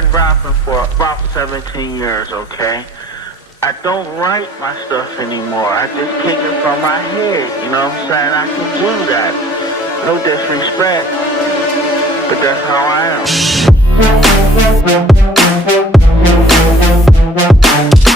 been rapping for about 17 years, okay? I don't write my stuff anymore. I just kick it from my head, you know what I'm saying? I can do that. No disrespect, but that's how I am.